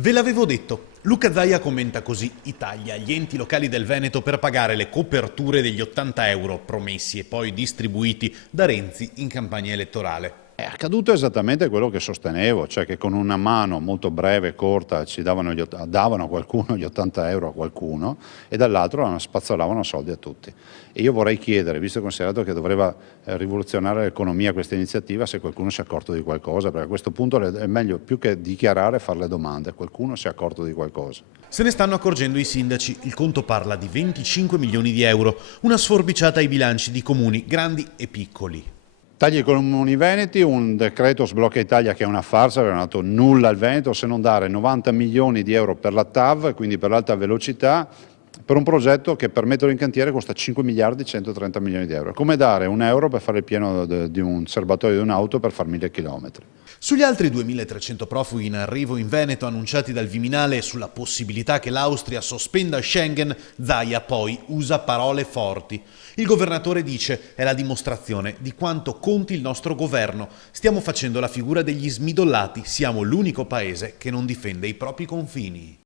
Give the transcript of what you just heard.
Ve l'avevo detto. Luca Zaia commenta così: i tagli agli enti locali del Veneto per pagare le coperture degli 80 euro promessi e poi distribuiti da Renzi in campagna elettorale. È accaduto esattamente quello che sostenevo, cioè che con una mano molto breve e corta davano a qualcuno gli 80 euro a qualcuno e dall'altro spazzolavano soldi a tutti. E io vorrei chiedere, visto e considerato che dovrebbe rivoluzionare l'economia questa iniziativa, se qualcuno si è accorto di qualcosa, perché a questo punto è meglio più che dichiarare fare le domande, qualcuno si è accorto di qualcosa. Se ne stanno accorgendo i sindaci. Il conto parla di 25 milioni di euro, una sforbiciata ai bilanci di comuni grandi e piccoli. Tagli ai comuni veneti, un decreto sblocca Italia che è una farsa, non ha dato nulla al Veneto se non dare 90 milioni di euro per la TAV, quindi per l'alta velocità, per un progetto che per metterlo in cantiere costa 5 miliardi e 130 milioni di euro. Come dare un euro per fare il pieno di un serbatoio di un'auto per fare 1000 chilometri. Sugli altri 2300 profughi in arrivo in Veneto annunciati dal Viminale e sulla possibilità che l'Austria sospenda Schengen, Zaia poi usa parole forti. Il governatore dice: è la dimostrazione di quanto conti il nostro governo. Stiamo facendo la figura degli smidollati, siamo l'unico paese che non difende i propri confini.